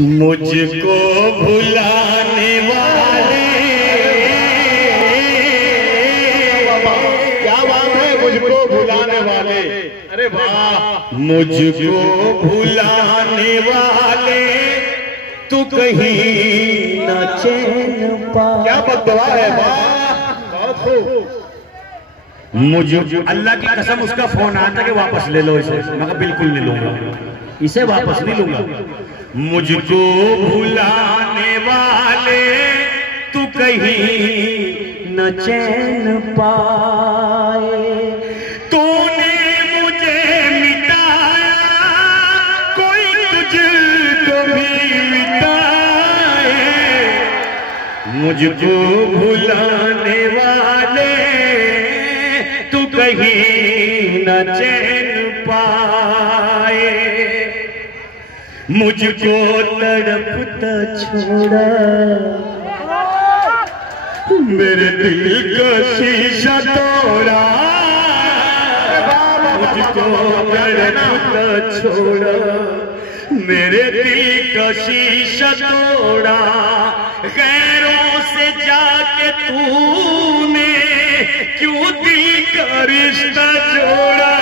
मुझको भुलाने वाले। क्या बात है, मुझको भुलाने वाले। अरे वाह। मुझको भुलाने वाले तू कहीं न चैन पा। क्या बददुआ है, वाह। मुझे अल्लाह की कसम उसका फोन आया था कि वापस ले लो इसे। मैं कहा बिल्कुल नहीं लूंगा, इसे वापस नहीं लूंगा। मुझको भुलाने वाले तू कहीं न चैन पाए। तूने मुझे मिटाया, कोई तुझको भी मिटाए। मुझको भुलाने वाले तू कहीं न चैन पाए। मुझको तड़पता छोड़ा, मेरे दिल का शीशा तोड़ा। मुझको तड़पता छोड़ा, मेरे दिल का शीशा तोड़ा। गैरों से जाके तूने क्यों दिल का रिश्ता जोड़ा।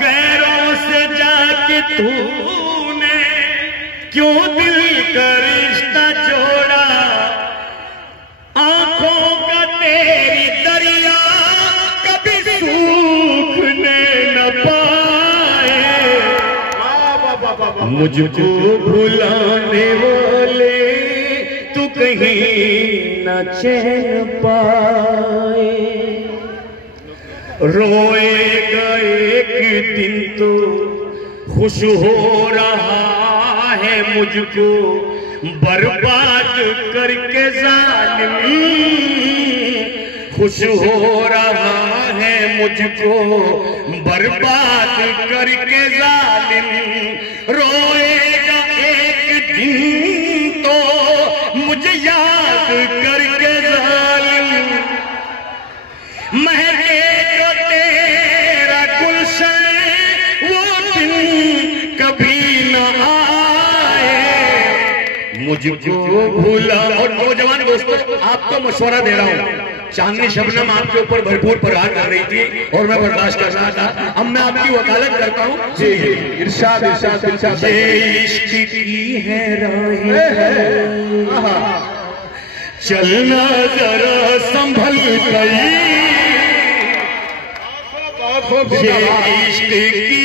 गैरों से जाके तूने क्यों दिल का रिश्ता जोड़ा। आंखों का तेरी दरिया कभी सूखने न पाए। मुझको भुलाने वाले तू कहीं न चैन पाए। रोएगा एक दिन तो खुश हो रहा है, मुझको बर्बाद करके जालिम। खुश हो रहा है मुझको बर्बाद करके जालिम। रोएगा एक दिन तो मुझे याद करके जालिम। महके जो तेरा गुलशन वो दिन कभी न आए। मुझको भूला। और नौजवान दोस्तों, आपको मशवरा दे रहा हूँ, चांदनी शबनम आपके ऊपर भरपूर प्रहार कर रही थी और मैं बर्दाश्त कर रहा था। अब मैं आपकी वकालत करता हूँ। इरशाद इरशाद इरशाद। ये इश्क की है राहें, चलना जरा संभल कर। ये इश्क की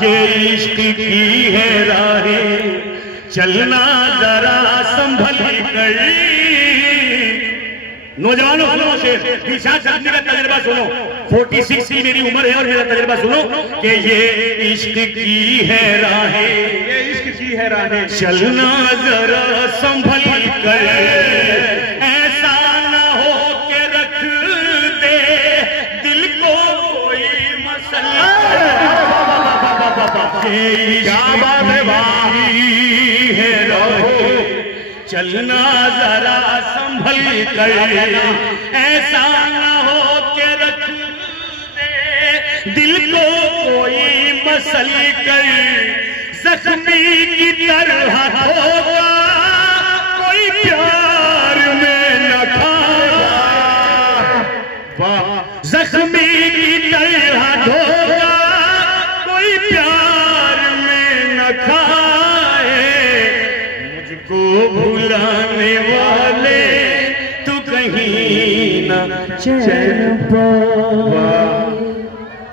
ये इश्क की है राहें, चलना जरा संभल कर। नौजवानों सुनो, दिलशाद साहब का तजुर्बा सुनो। 46 की मेरी उम्र है और मेरा तजुर्बा सुनो कि ये इश्क की है राहें, ये इश्क की है राहें, चलना जरा संभल कर। ऐसा ना हो के रख दे दिल को कोई मसला। क्या बात है, वाही है राहें, चलना जरा संभल कर। ऐसा ना हो के रख दे दिल को कोई मसल कर। जख्मी की तरह होगा कोई प्यार में न खाया। जख्मी की तरह होगा कोई प्यार में न खाए। मुझको भुलाने वाले तू कहीं न चैन पाए।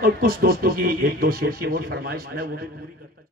और कुछ दोस्तों की एक दो शेर की और फरमाइश है, वो भी पूरी करता